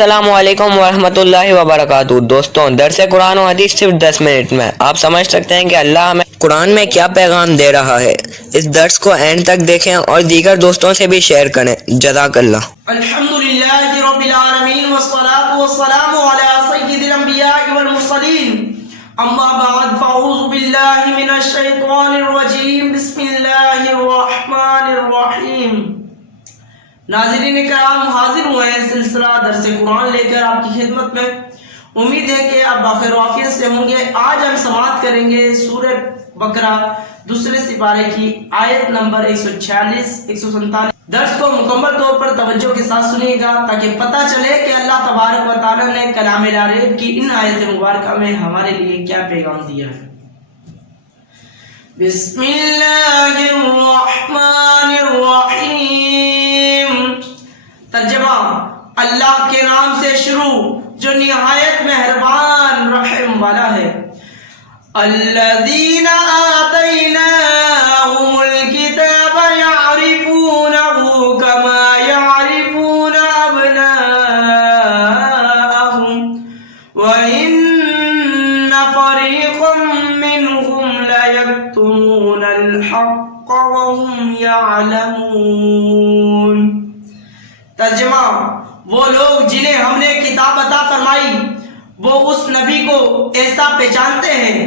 السلام علیکم ورحمۃ اللہ وبرکاتہ۔ دوستوں، درس قرآن و حدیث صرف 10 منٹ میں آپ سمجھ سکتے ہیں کہ اللہ ہمیں قرآن میں کیا پیغام دے رہا ہے۔ اس درس کو اینڈ تک دیکھیں اور دیگر دوستوں سے بھی شیئر کریں۔ جزاک اللہ۔ الحمدللہ رب العالمین والصلاة والسلام علی سید الانبیاء والمرسلین، اما بعد فاعوذ باللہ من الشیطان الرجیم، بسم اللہ الرحمن الرحیم۔ ناظرین کرام، حاضر ہوئے ہیں سلسلہ درس قرآن لے کر آپ کی خدمت میں۔ امید ہے کہ آپ بخیر و عافیت سے ہوں گے۔ آج ہم سماعت کریں گے سورہ بقرہ دوسرے سپارے کی آیت نمبر 146 147۔ درس کو مکمل طور پر توجہ کے ساتھ سنیے گا تاکہ پتہ چلے کہ اللہ تبارک و تعالی نے کلام لا ریب کی ان آیت مبارکہ میں ہمارے لیے کیا پیغام دیا ہے۔ بسم اللہ الرحمن الرحیم۔ ترجمہ: اللہ کے نام سے شروع جو نہایت مہربان رحم والا ہے۔ الذین آتیناہم الکتاب یعرفونہ کما یعرفون ابناءہم وَإِنَّ فَرِيقًا مِّنْهُمْ لَيَكْتُمُونَ الْحَقَّ وَهُمْ يَعْلَمُونَ۔ ترجمہ: وہ لوگ جنہیں ہم نے کتاب عطا فرمائی وہ اس نبی کو ایسا پہچانتے ہیں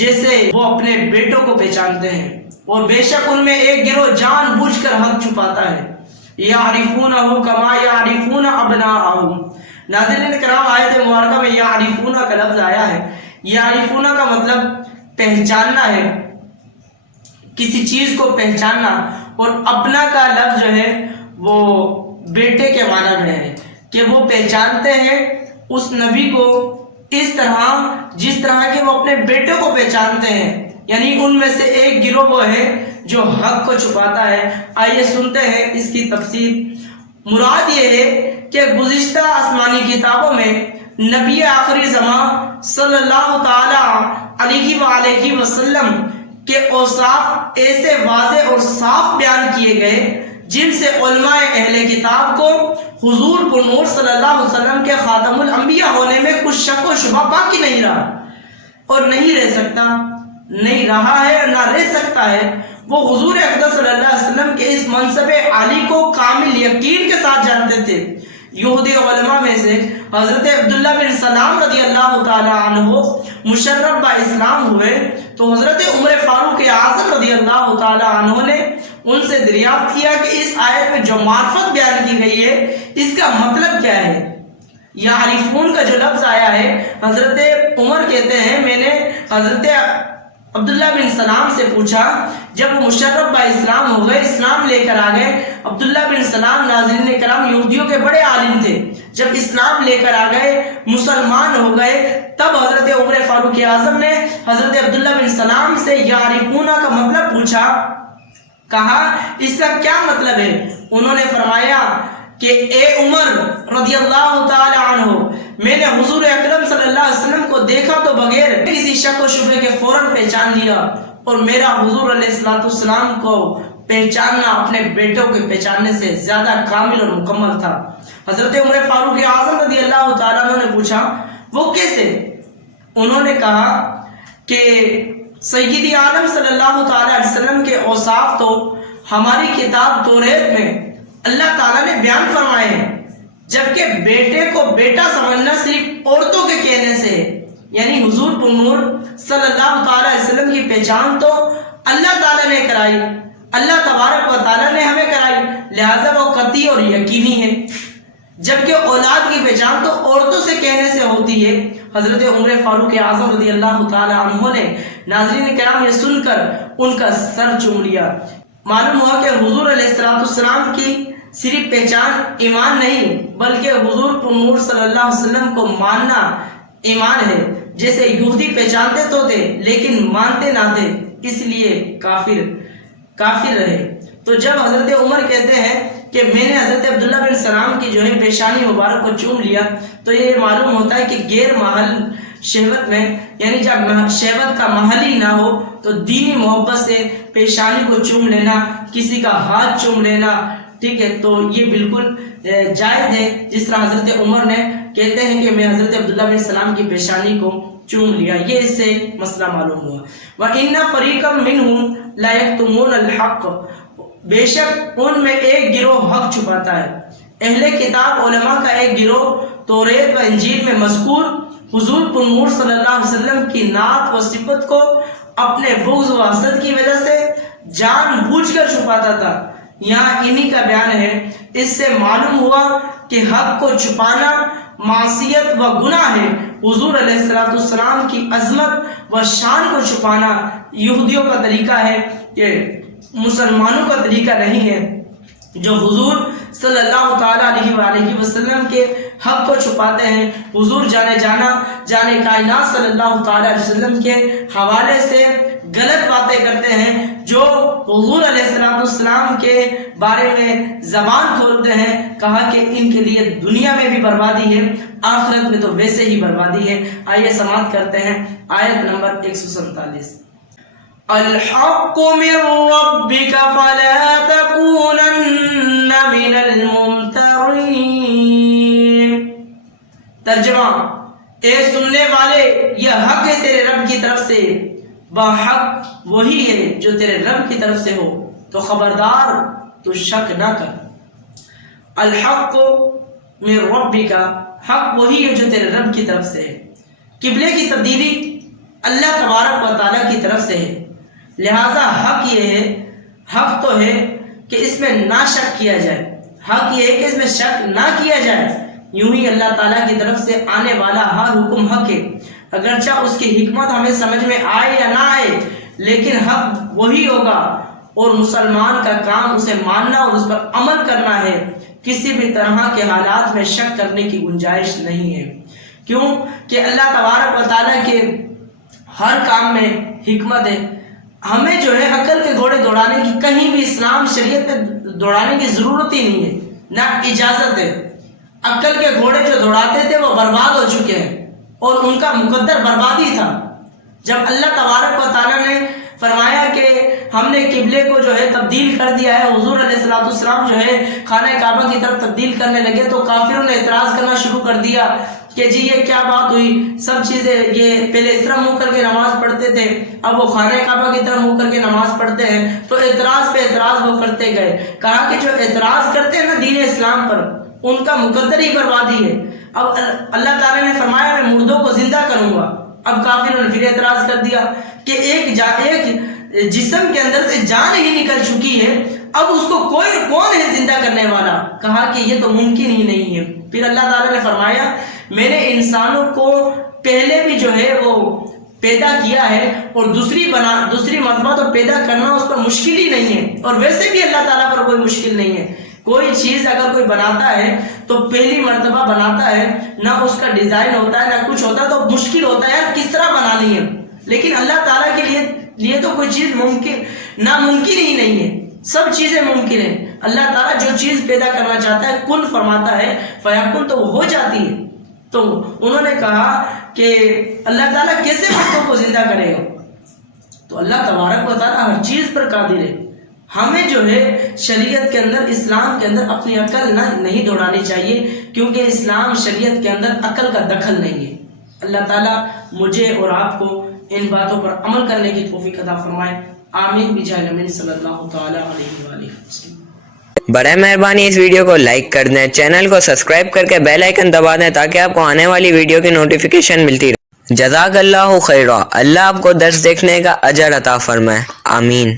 جیسے وہ اپنے بیٹوں کو پہچانتے ہیں، اور بے شک ان میں ایک گروہ جان بوجھ کر حق چھپاتا ہے۔ یعرفونہ کما یعرفون ابناءہم۔ ناظرین کرام، آیت مبارکہ میں یعرفونہ کا لفظ آیا ہے۔ یعرفونہ کا مطلب پہچاننا ہے، کسی چیز کو پہچاننا، اور اپنا کا لفظ جو ہے وہ بیٹے کے معنی میں ہے کہ وہ پہچانتے ہیں اس نبی کو اس طرح جس طرح کہ وہ اپنے بیٹوں کو پہچانتے ہیں، یعنی ان میں سے ایک گروہ وہ ہے جو حق کو چھپاتا ہے۔ آئیے سنتے ہیں اس کی تفسیر۔ مراد یہ ہے کہ گزشتہ آسمانی کتابوں میں نبی آخری زمان صلی اللہ تعالی علیہ وآلہ وسلم کے اوصاف ایسے واضح اور صاف بیان کیے گئے جن سے علماء اہل کتاب کو حضور بنور صلی اللہ علیہ وسلم کے خاتم الانبیاء ہونے میں کچھ شک و شبہ باقی نہیں رہا، اور نہیں رہ سکتا، نہیں رہا ہے اور نہ رہ سکتا ہے۔ وہ حضور اقدس صلی اللہ علیہ وسلم کے اس منصب عالی کو کامل یقین کے ساتھ جانتے تھے۔ یہودی علماء میں سے حضرت عبداللہ بن سلام رضی اللہ تعالی عنہ مشرف با اسلام ہوئے تو حضرت عمر فاروق اعظم رضی اللہ تعالی عنہ نے ان سے دریافت کیا کہ اس آیت میں جو معرفت بیان کی گئی ہے اس کا مطلب کیا ہے۔ یعرفون کا جو لفظ آیا ہے، حضرت عمر کہتے ہیں میں نے حضرت عبداللہ بن سلام سے پوچھا، جب وہ مشرف با اسلام ہو گئے، اسلام لے کر آ گئے۔ عبداللہ بن سلام ناظرین کرام یہودیوں کے بڑے عالم تھے۔ جب اسلام لے کر آ گئے، مسلمان ہو گئے، تب حضرت عمر فاروق اعظم نے حضرت عبداللہ بن سلام سے یعرفون کا مطلب پوچھا، کہا اس کا کیا مطلب ہے؟ انہوں نے فرمایا کہ اے عمر رضی اللہ تعالی عنہ، میں نے حضور اکرم صلی اللہ علیہ وسلم کو دیکھا تو بغیر کسی شک و شبہ کے فوراً پہچان لیا، اور میرا حضور علیہ السلام کو پہچاننا اپنے بیٹوں کے پہچاننے سے زیادہ کامل اور مکمل تھا۔ حضرت عمر فاروق اعظم رضی اللہ تعالیٰ عنہ نے پوچھا وہ کیسے؟ انہوں نے کہا کہ سیدی عالم صلی اللہ تعالیٰ علیہ وسلم کے اوصاف تو ہماری کتاب توریت میں اللہ تعالیٰ نے بیان فرمائے ہیں، جبکہ بیٹے کو بیٹا سمجھنا صرف عورتوں کے کہنے سے ہے، یعنی حضور نور صلی اللہ تعالیٰ علیہ وسلم کی پہچان تو اللہ تعالیٰ نے کرائی، اللہ تبارک و تعالیٰ نے ہمیں کرائی، لہذا وہ قطعی اور یقینی ہے، جبکہ اولاد کی پہچان تو عورتوں سے کہنے سے ہوتی ہے۔ حضرت عمر فاروق اعظم رضی اللہ تعالیٰ عنہ نے ناظرین کرام یہ سن کر ان کا سر چوم لیا۔ معلوم ہوا کہ حضور علیہ السلام کی صرف پہچان ایمان نہیں بلکہ حضور نور صلی اللہ علیہ وسلم کو ماننا ایمان ہے۔ جیسے یہودی پہچانتے تو تھے لیکن مانتے نہ تھے، اس لیے کافر رہے۔ تو جب حضرت عمر کہتے ہیں کہ میں نے حضرت عبداللہ بن سلام کی جو ہے پیشانی مبارک کو چوم لیا، تو یہ معلوم ہوتا ہے کہ غیر محل شہوت میں، یعنی جب شہوت کا محل ہی نہ ہو تو دینی محبت سے پیشانی کو چوم لینا، کسی کا ہاتھ چوم لینا، ٹھیک ہے، تو یہ بالکل جائز ہے. جس طرح حضرت عمر نے کہتے ہیں کہ میں حضرت عبداللہ بن سلام کی پیشانی کو چوم لیا، یہ اس سے مسئلہ معلوم ہوا. وَإِنَّ فَرِيقًا مِّنْهُمْ لَا يَكْتُمُونَ الْحَقَّ، بے شک ان میں ایک گروہ حق چھپاتا ہے. اہل کتاب علماء کا ایک گروہ توریت و انجیل میں مذکور حضور پر نور صلی اللہ علیہ وسلم کی نعت و صفت کو اپنے بغض و حسد کی وجہ سے جان بوجھ کر چھپاتا تھا. یہاں انہی کا بیان ہے. اس سے معلوم ہوا کہ حق کو چھپانا معصیت و گناہ ہے. حضور علیہ السلام کی عظمت و شان کو چھپانا یہودیوں کا طریقہ ہے، کہ مسلمانوں کا طریقہ نہیں ہے جو حضور صلی اللہ تعالیٰ علیہ وآلہ وسلم کے حق کو چھپاتے ہیں. حضور جانے کائنات صلی اللہ تعالیٰ علیہ وسلم کے حوالے سے غلط باتیں کرتے ہیں، جو حضور علیہ السلام کے بارے میں زبان کھولتے ہیں. کہا کہ ان کے لیے دنیا میں بھی بربادی ہے، آخرت میں تو ویسے ہی بربادی ہے. آئیے سماعت کرتے ہیں آیت نمبر 147. الحق من ربك فلا تكونن من الممترين. ترجمہ: اے سننے والے، یہ حق ہے تیرے رب کی طرف سے، باحق وہی ہے جو تیرے رب کی طرف سے ہو، تو خبردار تو شک نہ کر. الحق من ربک، حق وہی ہے جو تیرے رب کی طرف سے ہے. قبلے کی تبدیلی اللہ تبارک و تعالیٰ کی طرف سے ہے، لہذا حق یہ ہے، حق تو ہے کہ اس میں نہ شک کیا جائے، حق یہ ہے کہ اس میں شک نہ کیا جائے. یوں ہی اللہ تعالیٰ کی طرف سے آنے والا ہر حکم حق ہے، اگرچہ اس کی حکمت ہمیں سمجھ میں آئے یا نہ آئے، لیکن حق وہی ہوگا. اور مسلمان کا کام اسے ماننا اور اس پر عمل کرنا ہے. کسی بھی طرح کے حالات میں شک کرنے کی گنجائش نہیں ہے. کیوں کہ اللہ تبارک و تعالیٰ کے ہر کام میں حکمت ہے. ہمیں جو ہے عقل کے گھوڑے دوڑانے کی، کہیں بھی اسلام شریعت میں دوڑانے کی ضرورت ہی نہیں ہے، نہ اجازت ہے. عقل کے گھوڑے جو دوڑاتے تھے وہ برباد ہو چکے ہیں، اور ان کا مقدر بربادی تھا. جب اللہ تبارک و تعالیٰ نے فرمایا کہ ہم نے قبلے کو جو ہے تبدیل کر دیا ہے، حضور علیہ السلام جو ہے خانہ کعبہ کی طرف تبدیل کرنے لگے، تو کافروں نے اعتراض کرنا شروع کر دیا کہ جی یہ کیا بات ہوئی، سب چیزیں یہ پہلے اس طرح منہ کر کے نماز پڑھتے تھے، اب وہ خانہ کعبہ کی طرف منہ کر کے نماز پڑھتے ہیں. تو اعتراض پہ اعتراض وہ کرتے گئے. کہا کہ جو اعتراض کرتے ہیں نا دین اسلام پر، ان کا مقدر ہی بربادی ہے. اب اللہ تعالیٰ نے فرمایا میں مردوں کو زندہ کروں گا. اب کافروں نے پھر اعتراض کر دیا کہ ایک جسم کے اندر سے جان ہی نکل چکی ہے، اب اس کو کون ہے زندہ کرنے والا. کہا کہ یہ تو ممکن ہی نہیں ہے. پھر اللہ تعالیٰ نے فرمایا میں نے انسانوں کو پہلے بھی جو ہے وہ پیدا کیا ہے، اور دوسری مرتبہ تو پیدا کرنا اس پر مشکل ہی نہیں ہے، اور ویسے بھی اللہ تعالیٰ پر کوئی مشکل نہیں ہے. کوئی چیز اگر کوئی بناتا ہے تو پہلی مرتبہ بناتا ہے، نہ اس کا ڈیزائن ہوتا ہے نہ کچھ ہوتا ہے، تو مشکل ہوتا ہے کس طرح بنانی ہے. لیکن اللہ تعالیٰ کے لیے تو کوئی چیز ناممکن ہی نہیں ہے، سب چیزیں ممکن ہیں. اللہ تعالیٰ جو چیز پیدا کرنا چاہتا ہے کن فرماتا ہے فیکن، تو وہ ہو جاتی ہے. تو انہوں نے کہا کہ اللہ تعالیٰ کیسے مردوں کو زندہ کرے گا؟ تو اللہ تبارک و تعالیٰ ہر چیز پر قادر ہے. ہمیں جو ہے شریعت کے اندر، اسلام کے اندر اپنی عقل نہیں دوڑانی چاہیے، کیونکہ اسلام شریعت کے اندر عقل کا دخل نہیں ہے. اللہ تعالیٰ مجھے اور آپ کو ان باتوں پر عمل کرنے کی توفیق عطا فرمائے. آمین بجاہ نبی صلی اللہ تعالیٰ علیہ وآلہ وسلم. برائے مہربانی اس ویڈیو کو لائک کر دیں، چینل کو سبسکرائب کر کے بیل آئیکن دبا دیں تاکہ آپ کو آنے والی ویڈیو کی نوٹیفیکیشن ملتی رہے. جزاک اللہ خیرہ. اللہ آپ کو درس دیکھنے کا اجر عطا فرمائے. آمین.